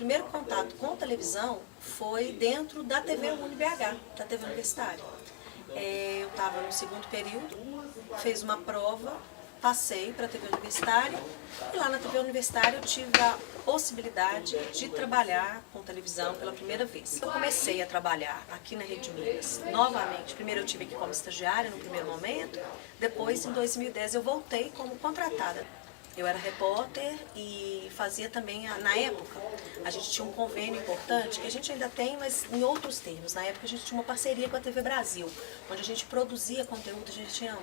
primeiro contato com televisão foi dentro da TV UniBH, da TV Universitária. Eu estava no segundo período, fiz uma prova, passei para a TV Universitária e lá na TV Universitária eu tive a possibilidade de trabalhar com televisão pela primeira vez. Eu comecei a trabalhar aqui na Rede Minas novamente. Primeiro eu tive aqui como estagiária no primeiro momento, depois em 2010 eu voltei como contratada. Eu era repórter e fazia também, na época, a gente tinha um convênio importante, que a gente ainda tem, mas em outros termos. Na época a gente tinha uma parceria com a TV Brasil, onde a gente produzia conteúdo, a gente tinha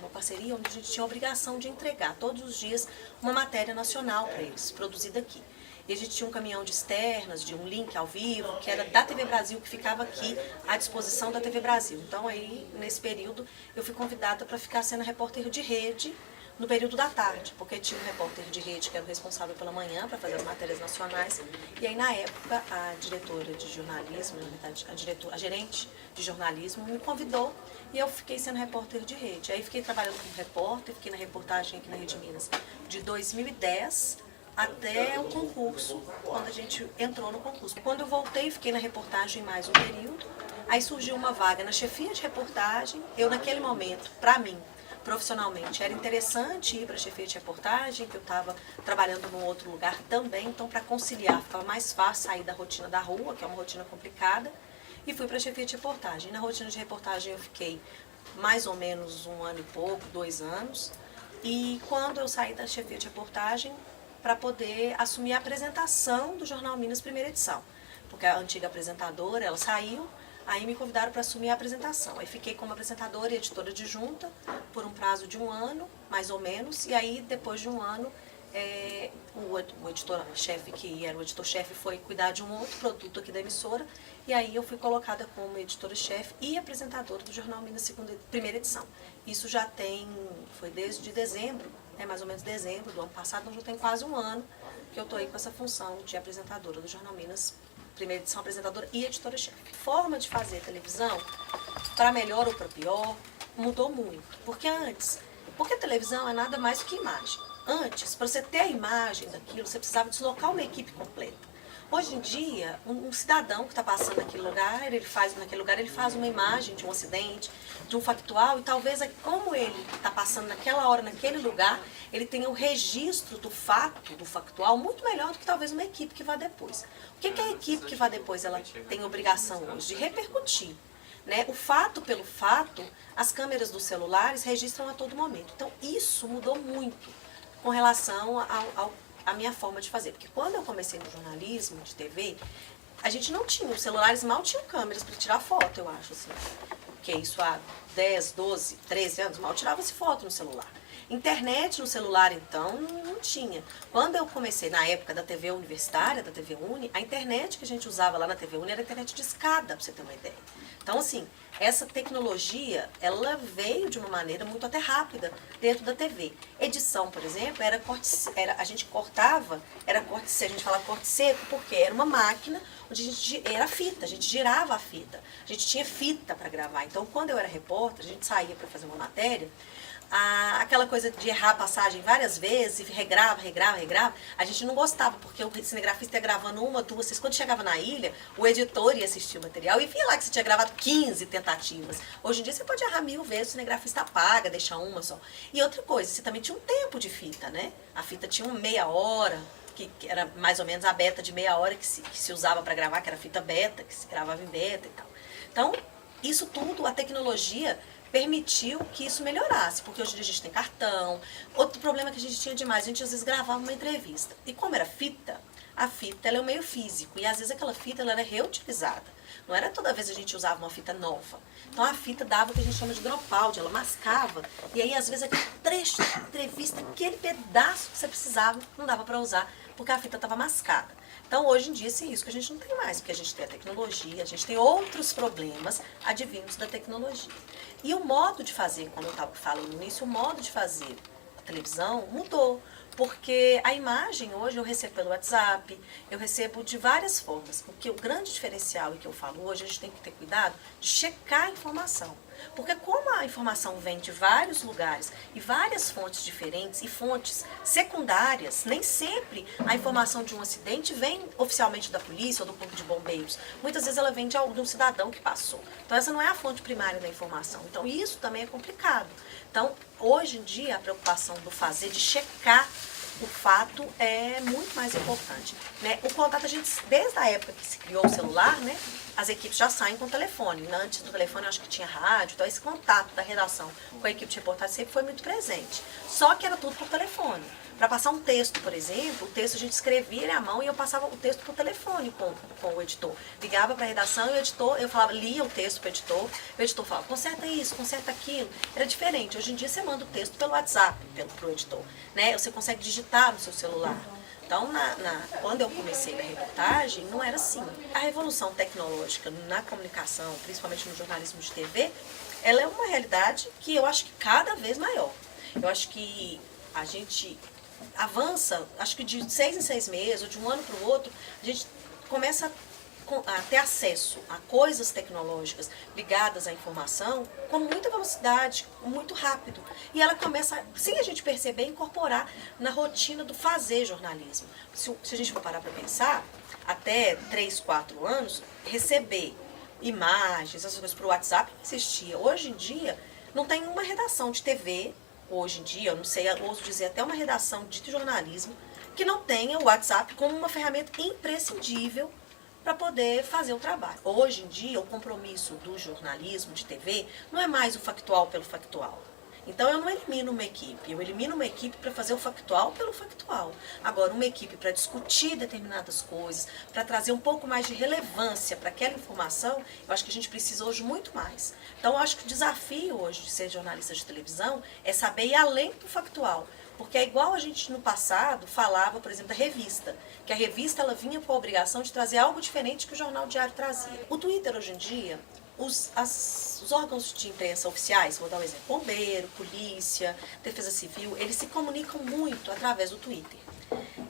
uma parceria onde a gente tinha a obrigação de entregar todos os dias uma matéria nacional para eles, produzida aqui. E a gente tinha um caminhão de externas, de um link ao vivo, que era da TV Brasil, que ficava aqui à disposição da TV Brasil. Então aí, nesse período, eu fui convidada para ficar sendo repórter de rede, no período da tarde, porque tinha um repórter de rede que era o responsável pela manhã para fazer as matérias nacionais. E aí, na época, a diretora de jornalismo, na verdade, a gerente de jornalismo, me convidou e eu fiquei sendo repórter de rede. Aí fiquei trabalhando como repórter, fiquei na reportagem aqui na Rede Minas de 2010 até o concurso, quando a gente entrou no concurso. Quando eu voltei, fiquei na reportagem mais um período, aí surgiu uma vaga na chefia de reportagem. Eu, naquele momento, para mim, profissionalmente, era interessante ir para a chefia de reportagem, que eu estava trabalhando num outro lugar também, então para conciliar ficava mais fácil sair da rotina da rua, que é uma rotina complicada, e fui para a chefia de reportagem. Na rotina de reportagem eu fiquei mais ou menos 1 ano e pouco, 2 anos, e quando eu saí da chefia de reportagem, para poder assumir a apresentação do Jornal Minas primeira edição, porque a antiga apresentadora, ela saiu. Aí me convidaram para assumir a apresentação. Aí fiquei como apresentadora e editora adjunta por um prazo de 1 ano, mais ou menos. E aí, depois de 1 ano, o editor-chefe, que era o editor-chefe, foi cuidar de um outro produto aqui da emissora. E aí eu fui colocada como editora-chefe e apresentadora do Jornal Minas primeira edição. Isso já foi desde dezembro, mais ou menos dezembro do ano passado, então já tem quase 1 ano que eu estou aí com essa função de apresentadora do Jornal Minas primeira edição, apresentadora e editora-chefe. Forma de fazer televisão, para melhor ou para pior, mudou muito. Porque a televisão é nada mais do que imagem. Antes, para você ter a imagem daquilo, você precisava deslocar uma equipe completa. Hoje em dia, um cidadão que está passando naquele lugar, ele faz uma imagem de um acidente, de um factual, e talvez, como ele está passando naquela hora, naquele lugar, ele tenha o registro do fato, do factual, muito melhor do que talvez uma equipe que vá depois. O que a equipe que vá depois ela tem obrigação hoje? De repercutir. Né? O fato pelo fato, as câmeras dos celulares registram a todo momento. Então, isso mudou muito com relação a minha forma de fazer. Porque quando eu comecei no jornalismo de TV, a gente não tinha, os celulares mal tinham câmeras para tirar foto, eu acho. Assim. Porque isso há 10, 12, 13 anos, mal tirava-se foto no celular. Internet no celular, então, não tinha. Quando eu comecei, na época da TV Universitária, da TV Uni, a internet que a gente usava lá na TV Uni era a internet de escada, para você ter uma ideia. Então, assim, essa tecnologia, ela veio de uma maneira muito até rápida dentro da TV. Edição, por exemplo, a gente cortava, a gente fala corte seco, porque era uma máquina onde era fita, a gente girava a fita. A gente tinha fita para gravar. Então, quando eu era repórter, a gente saía para fazer uma matéria, aquela coisa de errar a passagem várias vezes, e regrava, a gente não gostava, porque o cinegrafista ia gravando 1, 2, 3. Quando chegava na ilha, o editor ia assistir o material e via lá que você tinha gravado 15 tentativas. Hoje em dia você pode errar 1000 vezes, o cinegrafista apaga, deixa uma só. E outra coisa, você também tinha um tempo de fita, né? A fita tinha uma meia hora, que era mais ou menos a beta de meia hora que se usava para gravar, que era fita beta, que se gravava em beta e tal. Então, isso tudo, a tecnologia permitiu que isso melhorasse, porque hoje em dia a gente tem cartão. Outro problema que a gente tinha demais, a gente às vezes gravava uma entrevista. E como era fita, a fita ela é um meio físico, e às vezes aquela fita ela era reutilizada. Não era toda vez a gente usava uma fita nova. Então a fita dava o que a gente chama de dropout, ela mascava, e aí às vezes aquele trecho da entrevista, aquele pedaço que você precisava, não dava para usar, porque a fita estava mascada. Então, hoje em dia, esse risco a gente não tem mais, porque a gente tem a tecnologia, a gente tem outros problemas advindos da tecnologia. E o modo de fazer, como eu estava falando no início, o modo de fazer a televisão mudou. Porque a imagem hoje eu recebo pelo WhatsApp, eu recebo de várias formas. Porque o grande diferencial e que eu falo hoje, a gente tem que ter cuidado de checar a informação. Porque como a informação vem de vários lugares e várias fontes diferentes e fontes secundárias, nem sempre a informação de um acidente vem oficialmente da polícia ou do corpo de bombeiros. Muitas vezes ela vem de um cidadão que passou. Então essa não é a fonte primária da informação. Então isso também é complicado. Então hoje em dia a preocupação do fazer, de checar o fato é muito mais importante. Né? O contato, a gente, desde a época que se criou o celular, né, as equipes já saem com o telefone. Antes do telefone, eu acho que tinha rádio, então esse contato da redação com a equipe de reportagem sempre foi muito presente. Só que era tudo por telefone. Para passar um texto, por exemplo, o texto a gente escrevia à mão e eu passava o texto por telefone com o editor. Ligava para a redação e o editor, eu falava, lia o texto para o editor falava, conserta isso, conserta aquilo. Era diferente. Hoje em dia você manda o texto pelo WhatsApp para o editor. Né? Você consegue digitar no seu celular. Então, quando eu comecei na reportagem, não era assim. A revolução tecnológica na comunicação, principalmente no jornalismo de TV, ela é uma realidade que eu acho que cada vez maior. Eu acho que a gente avança, acho que de 6 em 6 meses, ou de um ano para o outro, a gente começa a ter acesso a coisas tecnológicas ligadas à informação com muita velocidade, muito rápido. E ela começa, sem a gente perceber, a incorporar na rotina do fazer jornalismo. Se a gente for parar para pensar, até 3, 4 anos, receber imagens, essas coisas para o WhatsApp não existia. Hoje em dia, não tem uma redação de TV, hoje em dia, eu não sei, eu ouso dizer até uma redação de jornalismo, que não tenha o WhatsApp como uma ferramenta imprescindível para poder fazer o trabalho. Hoje em dia, o compromisso do jornalismo de TV não é mais o factual pelo factual. Então, eu não elimino uma equipe, eu elimino uma equipe para fazer o factual pelo factual. Agora, uma equipe para discutir determinadas coisas, para trazer um pouco mais de relevância para aquela informação, eu acho que a gente precisa hoje muito mais. Então, eu acho que o desafio hoje de ser jornalista de televisão é saber ir além do factual. Porque é igual a gente no passado falava, por exemplo, da revista. Que a revista ela vinha com a obrigação de trazer algo diferente que o jornal diário trazia. O Twitter hoje em dia, os órgãos de imprensa oficiais, vou dar um exemplo, bombeiro, polícia, defesa civil, eles se comunicam muito através do Twitter.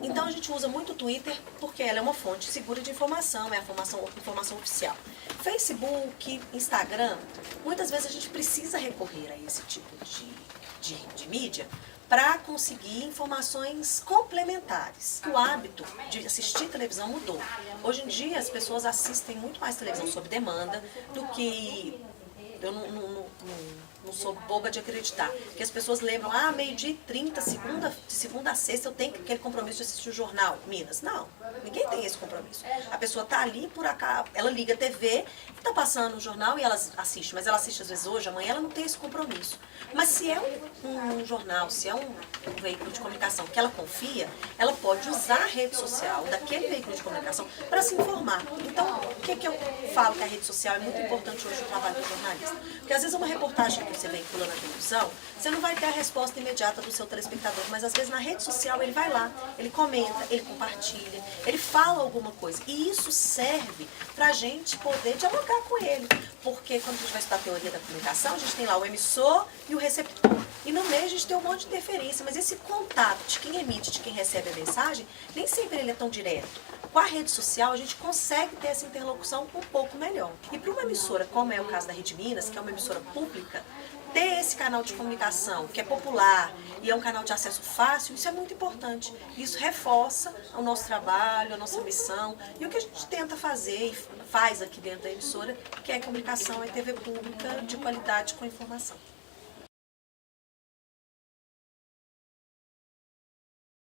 Então a gente usa muito o Twitter porque ela é uma fonte segura de informação, é a informação oficial. Facebook, Instagram, muitas vezes a gente precisa recorrer a esse tipo de mídia para conseguir informações complementares. O hábito de assistir televisão mudou. Hoje em dia as pessoas assistem muito mais televisão sob demanda do que... Eu não sou boba de acreditar. Que as pessoas lembram, meio-dia e 30, de segunda a sexta, eu tenho aquele compromisso de assistir o jornal. Minas, não. Ninguém tem esse compromisso. A pessoa está ali, por acaso, ela liga a TV, está passando o jornal e ela assiste. Mas ela assiste às vezes hoje, amanhã ela não tem esse compromisso. Mas se é um jornal, se é um veículo de comunicação que ela confia, ela pode usar a rede social daquele veículo de comunicação para se informar. Então, o que eu falo que a rede social é muito importante hoje no trabalho do jornalista? Porque às vezes uma reportagem que você veicula na televisão, você não vai ter a resposta imediata do seu telespectador, mas às vezes na rede social ele vai lá, ele comenta, ele compartilha, ele fala alguma coisa. E isso serve para a gente poder dialogar com ele. Porque quando a gente vai estudar a teoria da comunicação, a gente tem lá o emissor e o receptor. E no meio a gente tem um monte de interferência, mas esse contato de quem emite, de quem recebe a mensagem, nem sempre ele é tão direto. Com a rede social, a gente consegue ter essa interlocução um pouco melhor. E para uma emissora, como é o caso da Rede Minas, que é uma emissora pública, ter esse canal de comunicação, que é popular e é um canal de acesso fácil, isso é muito importante. Isso reforça o nosso trabalho, a nossa missão e o que a gente tenta fazer e faz aqui dentro da emissora, que é a comunicação e TV pública de qualidade com informação.